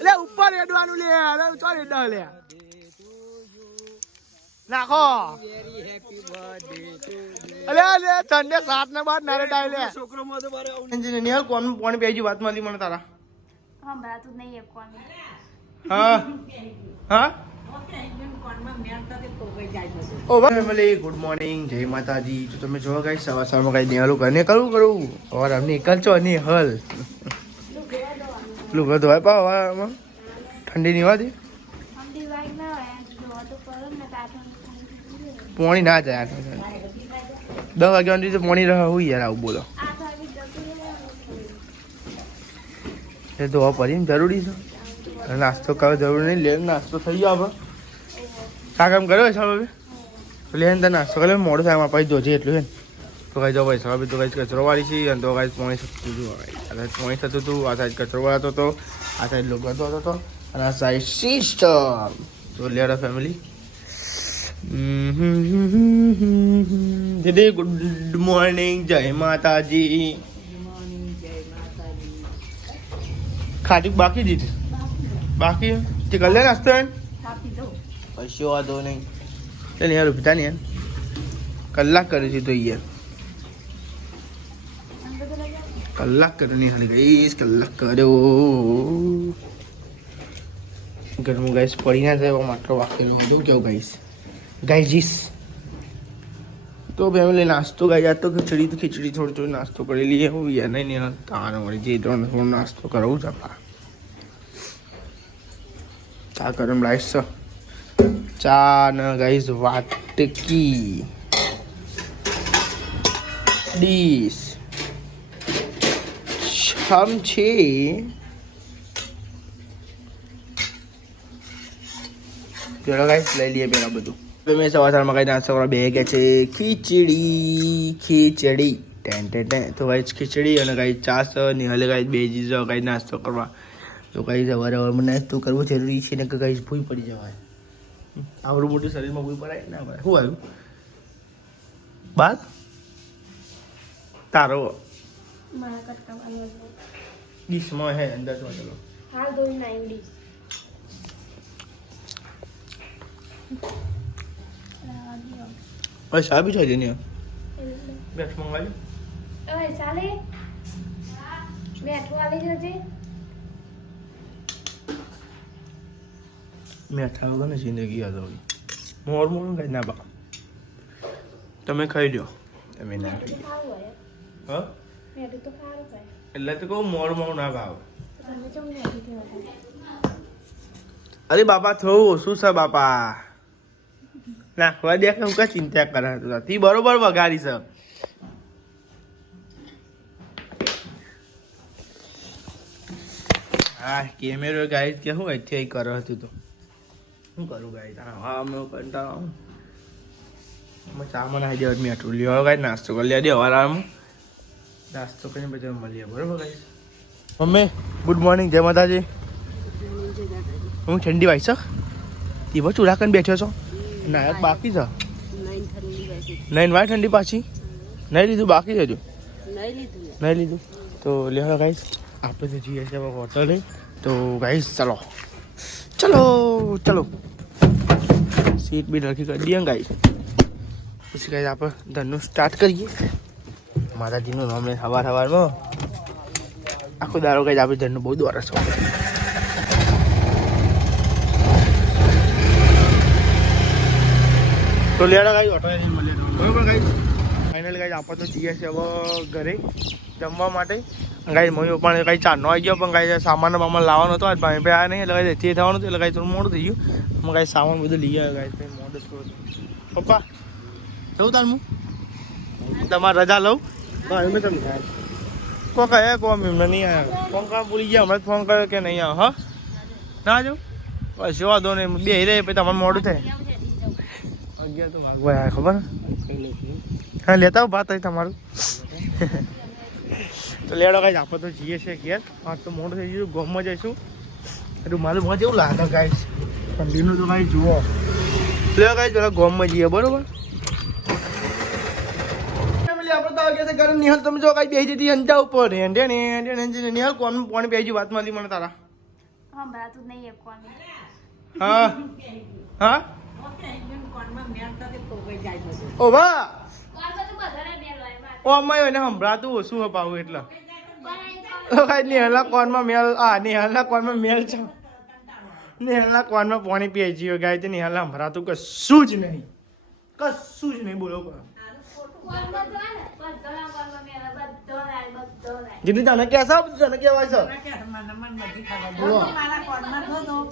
લે ઉપર એડવાનું લે અરે ચોર એડા લે નાખો અલે અલે તને 7 ને બાદ નારે ડાય લે છોકરો માં તો બારે આવું ને કોણ પાણી પીજી વાત માંથી મને તારા હા બરા તું નહીં એ કોણ હા હા ઓ ફેમિલી ગુડ મોર્નિંગ જય માતાજી તો તમે જો ગાઈસ સવાર સવારમાં કઈ નિહાલું કરને કરું और हमने निकल चो नहीं हल લુગડો ધોવાય પા હવામાં ઠંડી નહીં વાતી પાણી ના જાય 10 વાગ્યા સુધી તો પાણી રહે હું યાર આવું બોલો એ ધોવા પડીને જરૂરી છે નાસ્તો કરો જરૂર નહીં લે નાસ્તો થઈ ગયો આપણે શા કામ કર્યો છે હવે લે ને નાસ્તો કરે મોડું થાય એમાં પછી ધોજે એટલું છે ને તો કઈ જો ભાઈ સવારે તો કઈ કચરો વાળી છે અને તો કઈ પાણી થતું હતું પાણી થતું હતું આ સાઈડ કચરો વાળતો હતો આ સાઈડ લોકો ધોતો હતો અને આ સાઈડ સિસ્ટમ તો લેડા ફેમિલી દીદી ગુડ મોર્નિંગ જય માતાજી ખાટી બાકી દીધી બાકી તે કર લે નાસ્તો એમ કશો વાંધો નહીં ચાલ યાર ઉભતા નહીં કલાક કર્યું છે તો યાર કલાક કર્યો નહીં હાલી ગઈશ કલાક કર્યો ઘરમાં ગાઈશ પડી ના જાય માટલો વાકેલો હતું કેવું ગાઈશ ગાઈજીસ તો ફેમિલી નાસ્તો ગાઈ આ તો ખીચડી થોડી થોડી નાસ્તો કરી લઈએ હું યાર નહીં તારે વળી જે થોડો નાસ્તો કરવું છે પા ચા ગરમ લાઈશ છે ચા ને ગાઈશ વાટકી ડીશ ચમચી ચલો ગાઈસ લઈ લઈએ પેલા બધું તો મેં સવારમાં કઈ નાસ્તો કરવા બે ગયા છે ખીચડી તો ગાઈસ ખીચડી અને કઈ ચા છે નિહાલે ગાઈસ બે ચીજો કઈ નાસ્તો કરવા તો કઈ સવારે નાસ્તો કરવો જરૂરી છે ને કે કઈ ભૂઈ પડી જવાય આવડું મોટું શરીરમાં ભૂઈ પડાય ના પડે શું આવ્યું બાદ તારો ડીશમાં હે અંદર તો ચલો હાલ દોઈ નાઈ ડીશ ઓય સાબી છે ને બેઠ મંગાવી ઓય ચાલે બેઠો આલી જજે મેઠા વગર ને જિંદગી યાદ આવી મોર કઈ ના બા તમે ખાઈ લો તમે ના ખાઈ હા મેઠું તો ખારું ભાઈ એટલે તો કહું મોર ના ભાવ તમે ચમ નથી અરે બાપા થોડું ઓછું છે બાપા નાખવા દે હું કા ચિંતા કરે તી બરોબર વગાડી છે હા કેમેરો ગાઈડ કે હું અહીંથી કરો હતું તો શું કરું ગાઈડ હા અમે કંટાળો ચા મને આવી દેવા મેઠું લ્યો ગાઈડ નાસ્તો કરી લે દે હવારામાં નાસ્તો કરીને પછી મળીએ બરોબર ગાઈડ મમ્મી ગુડ મોર્નિંગ જય માતાજી હું ઠંડી વાય છે તીવો ચૂડા કરીને બેઠ્યો છો નાયક બાકી છે નહીં વાય ઠંડી પાછી નહીં લીધું બાકી છે હજુ નહીં લીધું તો લેવા ગાઈશ આપણે તો જઈએ છીએ હોટલ તો ગાઈશ ચલો ચલો ચલો સીટ બી નક્કી કરી દઈએ ગાઈશ પછી ગાઈશ આપણે ધનનું સ્ટાર્ટ કરીએ માતાજીનું નામ લઈને સવારમાં આખો દારો ગાઈશ આપણે ધનનું બહુ દ્વારા છે તો લેડા ગાઈ ઓટો મળીએ બરોબર ગાઈ ફાઇનલ ગાઈ આપણે તો જઈએ છીએ હવે ઘરે જમવા માટે ગાઈ મમ્મી પપ્પાને કાંઈ ચાર નો આવી ગયો પણ કાંઈ સામાન બામાન લાવવાનો હતો આજ ભાઈ ભાઈ આ નહીં એટલે કાંઈ તે થવાનું હતું એટલે કાંઈ થોડું મોડું થઈ ગયું હું કાંઈ સામાન બધું લઈ આવ્યો ગાઈ કંઈ મોડું થોડું પપ્પા જવું તાર હું તમારે રજા લઉં ભાઈ મેં તમને કોણ કહે કોમ એમને નહીં આવ્યા ફોન કરવા ભૂલી ગયા હમણાં ફોન કર્યો કે નહીં આવો હા ના જાઉં બસ વાંધો નહીં બે રહે પછી તમારે મોડું થાય અગિયાર તો ભાગવા ખબર હા લેતા આવું ભાત અહીં તમારું તો લેડો ગાઈસ આપણે તો જઈએ છીએ ઘેર હા તો મોડું થઈ ગયું ગોમમાં જઈશું એટલું મારું મોં જેવું લાગે ગાઈસ ઠંડીનું તો ગાઈસ જુઓ લે ગાઈસ પેલા ગોમમાં જઈએ બરોબર ફેમિલી આપણે તો વાગે છે ઘરે નિહાલ તમે જો કઈ બેસી જતી અંજા ઉપર હેંડે ને નિહાલ કોણ પાણી બેસી વાત માંથી મને તારા સંભળાતું નહીં એ કોને. હા હા ઓ વાહ કોણ તો બધાને મેલ હોય મારે. ઓ અમાય એને સંભળાતું ઓછું અપાવું એટલે પણ કઈ નિહાલના કોનમાં મેલ નિહાલના કોનમાં મેલ છે નિહાલના કોનમાં પાણી પીએ જીવો ગાય તે નિહાલના સંભળાતું કશું જ નહીં બોલો કોણમાં તો ને બધાના કોણમાં મેલ હોય, બધો રાય, બધો રાય. જીની તને કે સાબ તને કેવાય છે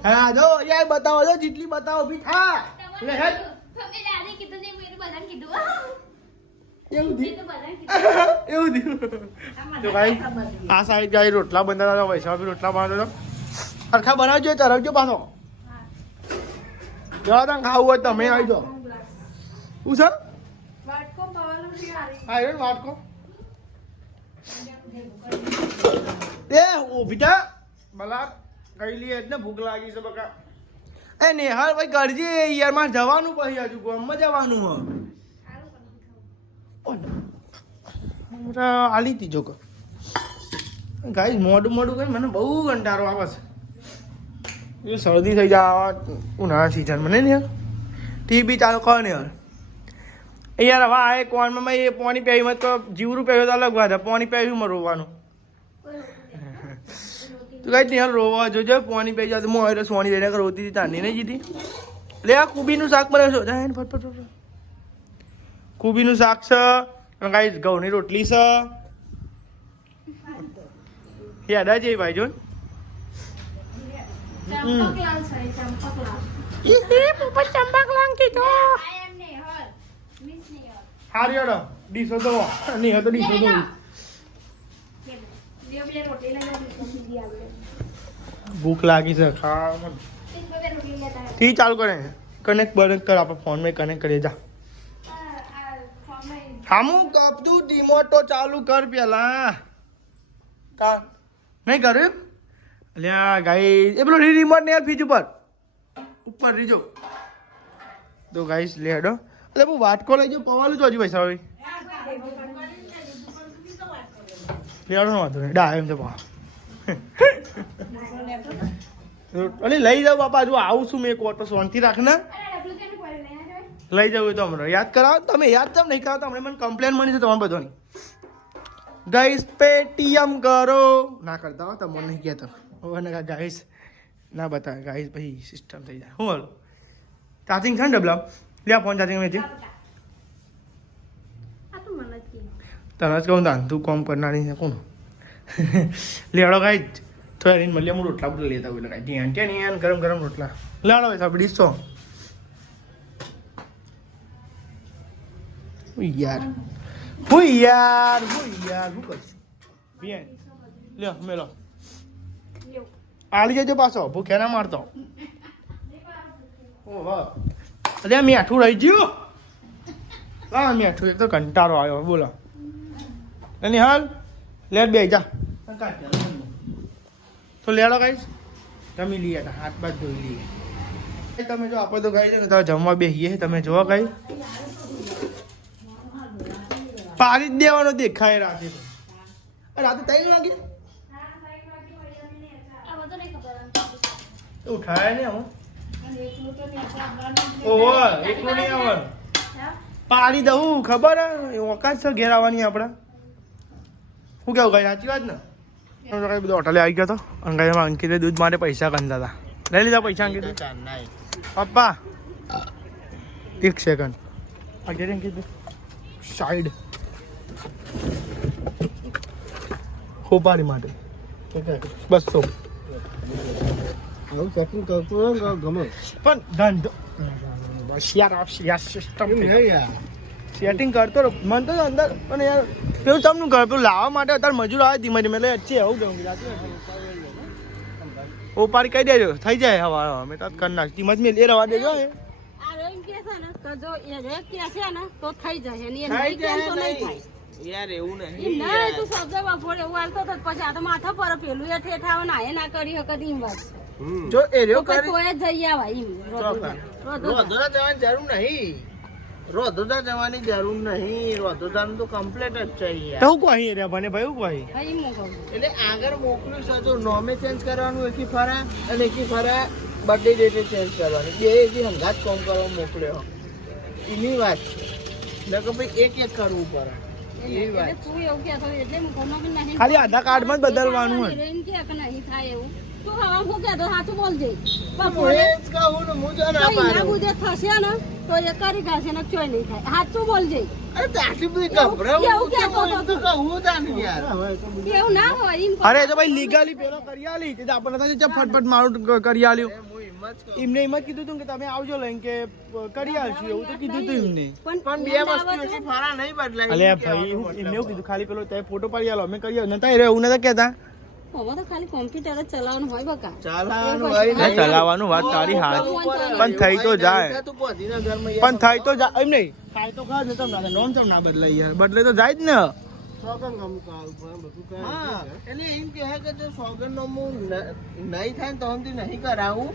હા જો યાર બતાવો જો જેટલી બતાવો ભી થા લે હેડ તમે દાદી કીધું નહીં, મેં બધાને કીધું. એવું મેં તો બધાને કીધું. એવું થયું તો ભાઈ આ સાઈડ ગાય રોટલા બંધાતા હતા વૈશાલ બી રોટલા બનાવતો હતો અરખા બનાવજો ચરવજો પાછો જો તને ખાવું હોય તમે આવી જાઓ શું છે વાટકો પાવાનું છે હારી. હા એ વાટકો એ ઓ બીટા ભલા ગયેલી એટલે ભૂખ લાગી છે બકા એ નેહાલ ભાઈ કરજે યાર મારે જવાનું પછી હજુ ગામમાં જવાનું હ આલી તી જો ગાઈસ મોડું કરી મને બહુ કંટાળો આવે છે એ શરદી થઈ જાય ઉનાળા સિઝન મને ને યાર ટીબી ચાલુ કરો ને યાર એ યાર હવે આ કોનમાં મેં એ પાણી પીવી મત તો જીવરું પીવ્યું તો અલગ વાત પાણી પીવ્યું માં રોવાનું તું કઈ ત્યાં રોવા જોજો પાણી પી જાય તો હું સોની લઈને રોતી હતી તાની નહીં જીતી લે આ કુબીનું શાક બનાવશો ફટફટ કુબીનું શાક છે અને કાંઈ ઘઉંની રોટલી છે યાદ આવે છે ભાઈ જોન ચંપકલાલ છે, ચંપકલાલ. ચંપકલાલ કીધો I am Nehal. Miss Nehal. હારી હેડો ડીશો તો નહીં હતો ડીશો તો બે બે રોટલી લઈને સીધી આવી. ભૂખ લાગી છે ખાવા એક બે રોટલી લેતા આવ્યા. થી ચાલુ કરે કનેક્ટ બનેક્ટ કર આપણે ફોનમાં કનેક્ટ કરીએ જા આ ફોનમાં હામું કપતું રિમોટ તો ચાલુ કર પેલા કા નહીં કર્યું અલ્યા ગાઈ એ પેલું રિમોટ ને ફીજ ઉપર રીજો તો ગાઈસ લે હેડો એટલે હું વાટકો લઈ જાઉં પવાલું તો હજી પૈસા હોય લેડો નો વાંધો નહીં ડા એમ તો પા અરે લઈ જાઉં બાપા જો આવું છું મેં એક ઓટો શાંતિ રાખ ને અરે ડબલું કેનું પડે ને યાર. લઈ જવું તો હમણાં યાદ કરાવો તમે યાદ કેમ નહીં કરાવો હમણાં મને કમ્પ્લેન મળી છે તમારે બધાની ગાઈસ પેટીએમ કરો ના કરતા હો તમને નહીં કહેતો હવે ગાઈસ ના બતાવે ગાઈસ પછી સિસ્ટમ થઈ જાય હું બોલો ચાર્જિંગ છે ને ડબલા લે ફોન ચાર્જિંગ મેં આ તો મને જ કીધું. તને જ કહું તાન તું કોમ કરનારી છે કોણ લેડો ગાઈ થોડા દિન મળીએ હું રોટલા બધું લેતા હોય એટલે કાંઈ ત્યાં ગરમ ગરમ રોટલા લાડો ભાઈ સાહેબ ડીશો યાર હું શું કરશું bien લ્યો મેલો લેવું. આલી જજો પાછો ભૂખે ના મારતો ઓહો અરે મીઠું રહી ગયું હા મીઠું એક તો કંટાળો આવ્યો બોલો એની હાલ લે બે જા તો લેડો ગાઈશ જમી લઈએ હાથ બાદ ધોઈ લઈએ તમે જો આપણે તો ગાઈ છે ને તમે જમવા બેસીએ તમે જોવા ગાઈ પાડી જ દેવાનો દેખાય રાતે રાતે 3 વાગે આ બધું નહીં ખબર. ઉઠાય ને હું અને એકલું તો ત્યાં આપવાનું. ઓહો એકલું નહીં આવવાનું હા? પાડી દઉં ખબર હે ઓકાત છે ઘેર આવવાની આપણા શું કેવું ગાઈ સાચી વાત ને કઈ બધું હોટલે આવી ગયો હતો અને ગાઈ અંકિતે દૂધ માટે પૈસા કંદા હતા લઈ લીધા પૈસા અંકિત પપ્પા 1 સેકન્ડ આગળ અંકિત સાઈડ ખોપારી માટે બસ તો આવું સેટિંગ કરતું હોય ને ગમે પણ ધંધો બસ યાર સિસ્ટમ યાર સેટિંગ કરતો રહો મને તો અંદર પણ યાર પેલું તમને કહે પેલું લાવવા માટે અત્યારે મજૂર આવે ધીમે ધીમે એટલે અચ્છી આવું જવું ઉપાડી કહી દેજો થઈ જાય હવા અમે તો કરી નાખ ધીમે ધીમે લે રવા દેજો આ રેન કે છે ને તો જો એ રેક કે છે ને તો થઈ જાય અને એ નહીં કે તો નહીં થાય યાર એવું એ નહીં તું શબ્દ વાપરે એવું હાલતો તો પછી આ તો માથા પર પેલું એ ઠેઠાવ ના એ ના કરી હકત એમ વાત જો એ રહ્યો તો કરી કોઈ જ જઈ આવા એમ રોધવા. જવાનું જરૂર નહીં રોધોદા જવાની જરૂર નહીં, રોધોદાનું તો કમ્પ્લીટ જ છે યાર. તો હું કહી રહ્યા ભને ભાઈ હું કહી હા, ઈ હું કહું. એટલે આગળ મોકલ્યું છે તો નોમે ચેન્જ કરવાનું એકી ફરા અને એકી ફરા બર્થડે ડેટે ચેન્જ કરવાની, બે એકી હંગાત કોમ કરવા મોકલ્યો. એની વાત છે નકર ભાઈ એક કરવું પડે. એવી વાત એટલે તું એવું કહેતો હોય એટલે હું કહું કે નહીં. ખાલી આધાર કાર્ડમાં જ બદલવાનું હોય. હિરોઈન કહે કે નહીં થાય એવું. તું હવે હું કહેતો સાચું બોલજે. હું એ જ કહું ને, હું જો ના તો એના પાડું. ગુજે થશે ને તો એ કરી ખાશે ને ચોય નહીં થાય. સાચું બોલજે. અરે તો આટલી બધી ગભરાવું એવું કહેતો હતો તો કહું તાને યાર. એવું ના હોય એમ કહું. અરે એ તો ભાઈ લીગલી પેલો કરી આલી તે તો આપણને થાય છે ફટફટ મારું કરી આલ્યું. હું હિંમત કહું. એમને એમ જ કીધું હતું કે તમે આવજો લઈને કે કરી આલશું એવું તો કીધું હતું એમને. પણ બે વસ્તુ એકી ફરા નહીં બદલાય. અલે ભાઈ એમને એવું કીધું ખાલી પેલો તમે ફોટો પાડી આલો અમે કરી આલો નતા એવું નતા કહેતા. હવે તો ખાલી કોમ્પ્યુટર જ ચલાવવાનું હોય બકા. ચાલવાનું હોય ના નહીં. ચલાવવાનું વાત તારી હાથ પણ થઈ તો જાય. તું પોતીના ઘરમાં યાર પણ થઈ તો જાય એમ નહીં થાય તો ખા ને તમને નોમ તમ ના બદલાય યાર બદલે તો જાય જ ને. સોગન ગમ કાલ પણ બધું કહે. હા એટલે એમ કહે કે જો સોગન નો હું નહીં થાય ને તો હમથી નહીં કરાવું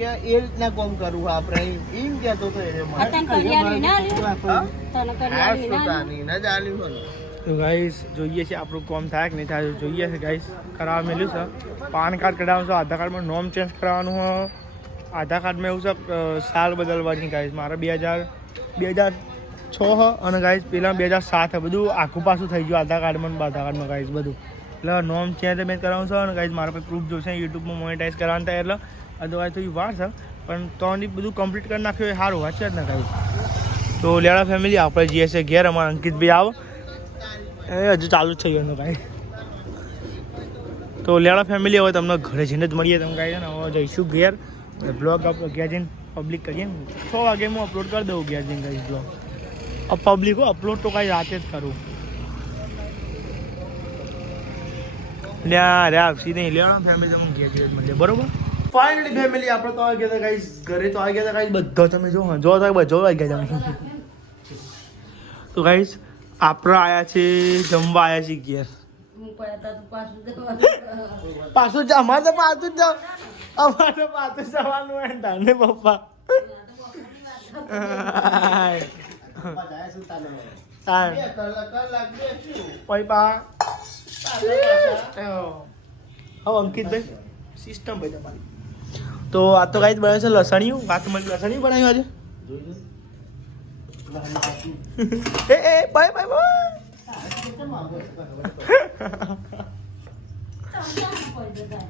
કે એ રીતના કોમ કરવું આપણે એમ કહેતો તો એને મને. તને કરિયાણું ના આલ્યું? હા? તને હા, કરિયાણું ના આલ્યું? સુતાની ના જ આલ્યું મને. તો ગાઈસ જોઈએ છે આપણું કોમ થાય કે નહીં થાય જોઈએ છે ગાઈસ. કરાવવા મેલ્યું છે પાન કાર્ડ કઢાવવાનું છે, આધાર કાર્ડમાં નોમ ચેન્જ કરવાનું હોય, આધાર કાર્ડમાં એવું છે સાલ બદલવાની ગાઈસ. મારે 2006 હ અને ગાઈસ પેલા 2007 બધું આખું પાછું થઈ ગયું આધાર કાર્ડમાં ને આધાર કાર્ડમાં ગાઈસ બધું. એટલે નોમ ચેન્જ મેં કરાવવાનું છે અને ગાઈસ મારા પાસે પ્રૂફ જોશે યુટ્યુબમાં મોનેટાઈઝ કરવાનું થાય એટલે અદરવાઇઝ તો એ વાર છે પણ તો બધું કમ્પ્લીટ કરી નાખ્યું એ સારું વાત છે જ ને ગાઈસ. તો લેડા ફેમિલી આપણે જઈએ છીએ ઘેર. અમારા અંકિતભાઈ આવો એ હજુ ચાલુ જ થઈ ગયું ભાઈ. તો લેડા ફેમિલી હવે તમને ઘરે જઈને જ મળીએ તમે કાંઈ ને હવે જઈશું ઘેર. બ્લોગ આપણે ઘેર જઈને પબ્લિક કરીએ ને 6 વાગે હું અપલોડ કરી દઉં ઘેર જઈને કઈ બ્લોગ. પબ્લિક અપલોડ તો કાંઈ રાતે જ કરું. લ્યા રે આવશી નહીં લેડા ફેમિલી તમે ઘેર જઈને મળીએ બરોબર. ફાઇનલી ફેમિલી આપણે તો આવી ગયા હતા ગાઈસ ઘરે. તો આવી ગયા હતા ગાઈસ બધા તમે જો તો બધો આવી ગયા તમે. તો ગાઈસ આપણે આયા છે જમવા આયા છીએ ઘેર. હું કહેતા તું પાછું જવાનું. પાછું જ અમારે તો પાછું જ અમારે તો પાછું જવાનું હોય ને તાને પપ્પા. અંકિતભાઈ સિસ્ટમ ભાઈ તમારી. તો આ તો કાંઈ બને છે લસણિયું વાત મળી લસણિયું બનાવ્યું આજે. એ બાય બાય બાય.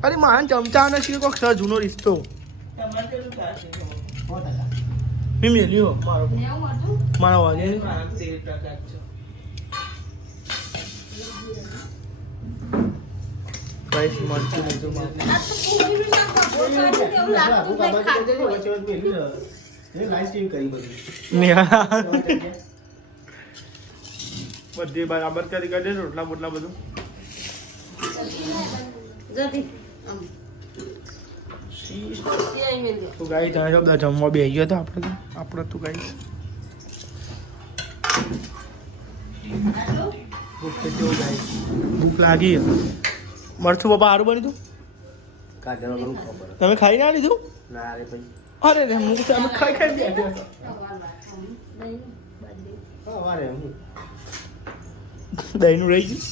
અરે મારા ચમચા અને શીર કોક સર જૂનો રિશ્તો મેં મેલ્યો મારા વાગે. ગાઈસ મરચું લીધું બધી બરાબર કરી કરી રોટલા બોટલા બધું. તો ગાઈ તમે તો બધા જમવા બેસી ગયો હતો આપણે તો ગાઈ ભૂખ લાગી. મરચું પપ્પા સારું બન્યું હતું તમે ખાઈ ના લીધું? અરે રે હું તમે ખાઈ ખાઈ દહીંનું રહી ગયું.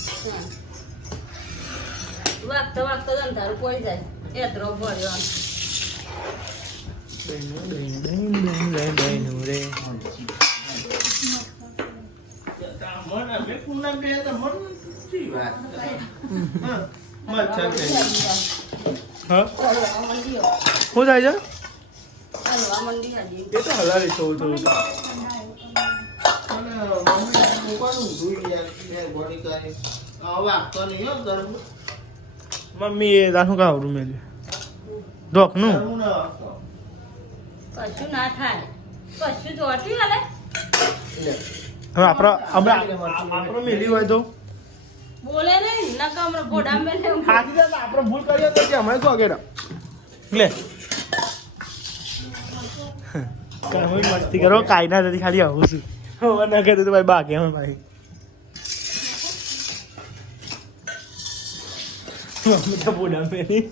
વાગતો વાગતો અંધારું પડી જાય એતરો ભર્યો. દહીંનું રે હા શું થાય છે? હલવા મંડી હજી. એ તો હલાવી થોડું થોડું. મમ્મી એ તારું કાવરું મેં ઢોકનું કશું ના થાય કશું જોતી હાલે. હવે આપણો મેલી હોય તો બોલે નહીં નકા હમણાં ઘોડા મેલે હાથી આપણે ભૂલ કરીએ તો કે અમે શું આગળ લે કાંઈ મસ્તી કરો કાંઈ ના નથી ખાલી આવું છું હવે ના કરે તો ભાઈ બાકી અમે ભાઈ મમ્મી તો બોડા મેલી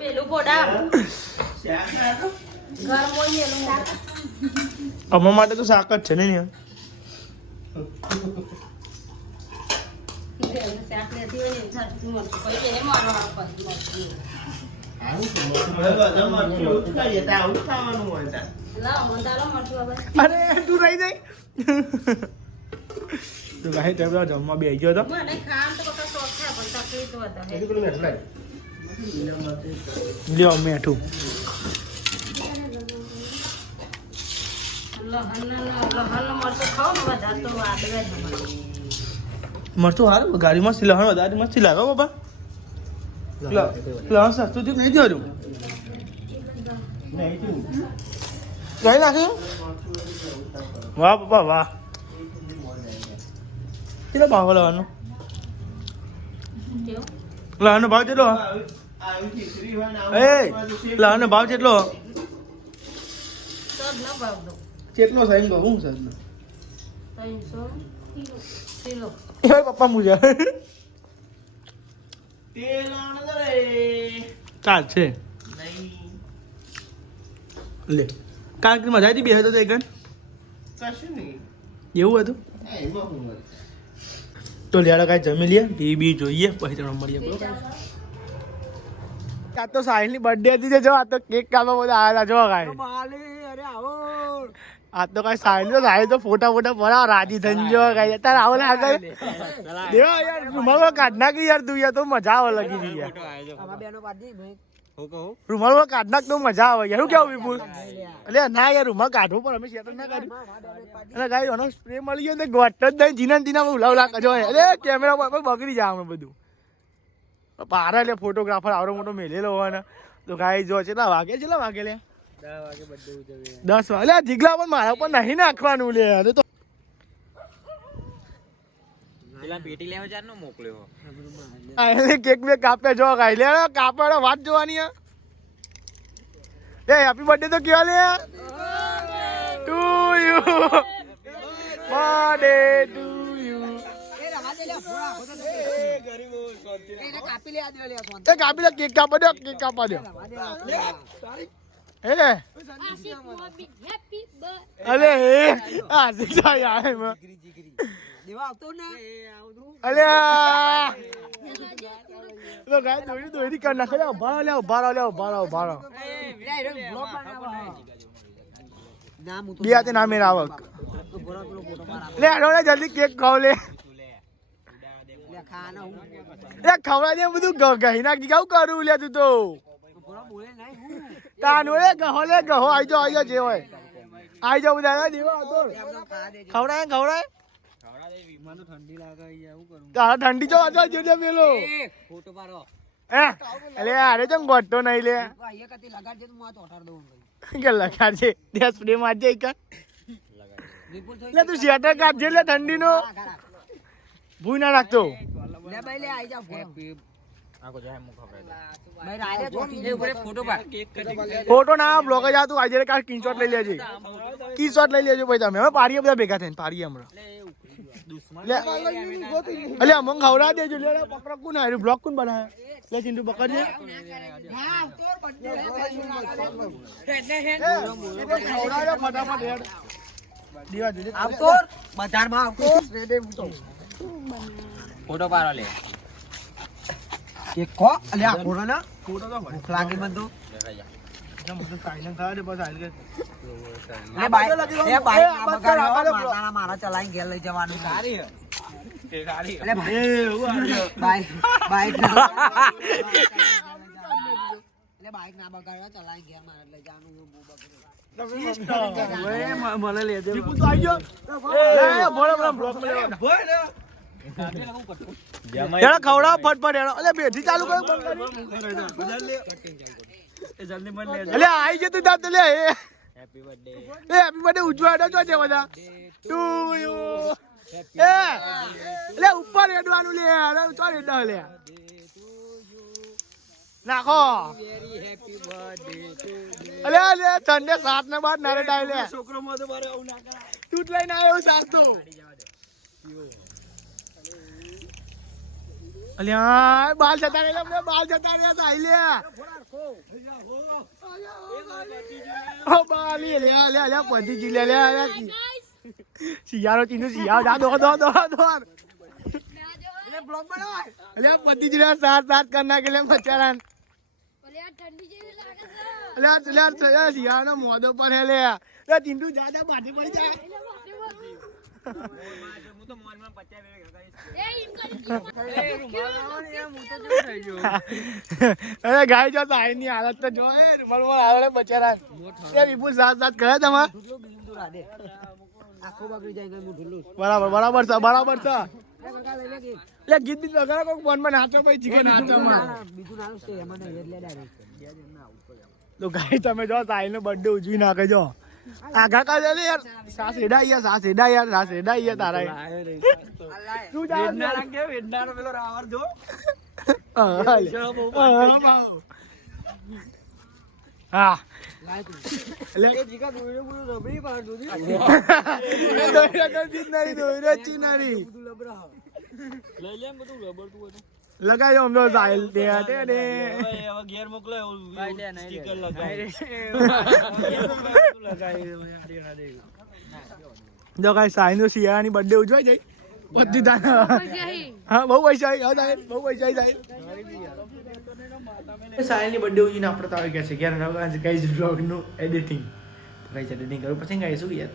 પેલું ઘોડા ઘર મોઈ એનું અમારા માટે તો શાક જ છે ને શાક લેતી હોય ને સાચું મરચું પછી એને મારવાનું પછી મરચું. લાવ મંદાલો મરચું હવે. અરે તું રહી જાય તો ગાઈ તે પેલા જમવા બે ગયો તો મને ખાવાનું તો કશો શોખ છે પણ તકલીફ તો હતા. લ્યો મેઠું લહણનો મરચું ખાઓ ને વધારે તો આદવે જ અમારે. મરચું હારું ગાડીમાં સિલાહણ વધારે મસ્તી લાગે હો બાપા લહણ સસ્તું થયું નહીં થયું કઈ નાખ્યું વાહ બાપા વાહ કેટલો ભાવ લહણનો કેવું? લહણનો ભાવ કેટલો એ લહણનો ભાવ કેટલો સજ ન ભાવતો. કેટલો સાઈન કહું સર 300 કિલો. એ પપ્પા મુજા ચાલ છે લે કારણ કે મજા આવી બે હતો તો એક એવું હતું તો લેડા કાંઈ જમી લઈએ ટીવી જોઈએ પછી તમે મળીએ આ તો સાહિલ ની બર્થડે હતી જો આ તો કેક કાપવા બધા આવ્યા હતા જો કાંઈ આ તો કઈ સાહિલ તો ફોટા પડા રાજી થઈ જો કઈ તારે આવો લાગે દેવા યાર રૂમાલ કાઢ નાખી યાર તું યાર તો મજા આવે લગી રહી યાર રૂમાલ કાઢ નાખ તો મજા આવે યાર શું કેવું વિપુલ એટલે ના યાર રૂમાલ કાઢવું પણ અમે સેટલ ના કાઢ્યું અને ગાઈ એનો સ્પ્રે મળી ગયો ને ગોટ જ નહીં જીના જીના ઉલાવલા કરજો અરે કેમેરા પર બગડી જાય અમે બધું પારા એટલે ફોટોગ્રાફર આવડો મોટો મેલેલો હોય ને તો ગાઈ જો કેટલા વાગે લે 10 વાગે જીગલા પણ મારા પર નહીં નાખવાનું લે અરે તો પેટી લેવા જાર નો મોકલ્યો કેક બે કાપે જો ગાઈ લે કાપડ વાત જોવાની એ હેપી બર્થડે તો કેવા લે to you birthday to you એ કાપી લે કેક કાપા દો એ અલે એ આ શીખા યાર એમાં અલે તો ગાય દોડી કર નાખે ઉભા રહો બે હાથે નામે આવક લે આડો જલ્દી કેક ખાવ લે ખવડા દે બધું ગહી નાખી કેવું કરું લે તું તો તાનો લે ગહો આઈ જાઓ જે હોય આઈ જાઓ બધા દેવા તો ખવડાય તારા ઠંડી જો આજો જોજે પેલો ફોટો પાડો અલે અરે ચમ ગોટો નહીં લે કે લગાડ છે 10 સ્પ્રે મારજે એક લે તું શેટર કાઢજે લે ઠંડી નો ભૂઈ ના રાખતો ફોટો ના બ્લોગ જ તું આજે કાલ સ્ક્રીનશોટ લઈ લેજે પછી તમે હવે પાડીએ બધા ભેગા થઈને પાડીએ હમણાં અલે અમંગ ખવડા દેજો લે પકડ કોણ આ બ્લોગ કોણ બનાવે લે ચિંટુ પકડજે ખવડાવ્યો ફટાફટ યાર દીવા દીદી આવતો બજારમાં આવતો ફોટો પાડો લે કેકો અલે આ કોરોના ફોટો તો ભૂખ લાગી મને તો સાયલેન્ટ થવા દે બસ સાયલેન્ટ મારા ચલાઈ ઘેર લઈ જવાનું સારી બાઈક બાઈક ના બગાડવા ચલાઈ ઘેર મારે લઈ જવાનું મને લેજે દીપુ તો આવી ગયો એ બોલો બ્લોક માં લેવા ખવડાવ ફટફટ એનો અલે બેઠી ચાલુ કરો અલે આઈ જે તું દાંત લે હેપી બર્થડે હેપી બર્થડે ઉજવાડો છો છે બધા ટુ યુ એ લે ઉપર એડવાનું લે અરે ચોર એડા લે નાખો અલે અલે ઠંડે સાત ને બાદ નારે ડાય લે છોકરો માં તો મારે આવું ના કરાય તું લઈને આવ્યો સાસ તો અલ્યા બાલ જતા રે સાઈ લે ઓ બાલી લે પધી જી લે શિયાળો ચીનું શિયાળો જા દો અલ્યા પતિ જ સાત કર નાખે લે બચારા અલ્યા શિયાળો મોદો પર હે લે ચીંટુ જા બાટી પડી જાય હું તો મોનમાં 50 અરે ગાય જો સાઈ ની હાલત તો જો રૂમાલ આવે બચારા એ વિપુલ સાત કરે તમારે આખો બગડી જાય હું ઢુલ્લું બરાબર છે લે ગીત બીત વગાડો કોક ફોન માં નાચો ભાઈ ચીકે નાચો માં બીજું નાનું છે એમાં નહીં એટલે ડાયરેક્ટ તો ગાય તમે જો સાઈ નો બર્થડે ઉજવી નાખે જો આગળ કા દે યાર સાસેડા યાર તારા તું જા વેડના લાગે વેડનાનો પેલો રાવર જો હા એટલે જીકા દોયડો બોલો રબડી પાડ દોડી દોયડા કર દીધ નારી દોયડા ચીનારી લઈ લે બધું રબર તું હતું લગાજો હમનો સાઈલ દે દે હવે ઘેર મોકલો સ્ટીકર લગાવી જો ગાય સાઈ નો શિયાળાની બર્થડે ઉજવાય જાય બધી દાના હા બહુ પૈસા સાઈલની બર્થડે ઉજવીને આપણે તો આવી ગયા છે ક્યારે ગાઈઝ બ્લોગનું એડિટિંગ તો ગાઈઝ એડિટિંગ કરું પછી ગાઈઝ શું યાર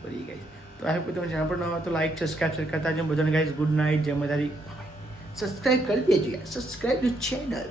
કરી ગાઈઝ તો આ કોઈ તમે ચેનલ પર ન હોય તો લાઈક સબસ્ક્રાઈબ શેર કરતા જો બધાને ગાઈઝ ગુડ નાઇટ જય મદારી સબસ્ક્રાઈબ કરી દેજો યાર સબસ્ક્રાઈબ ધ ચેનલ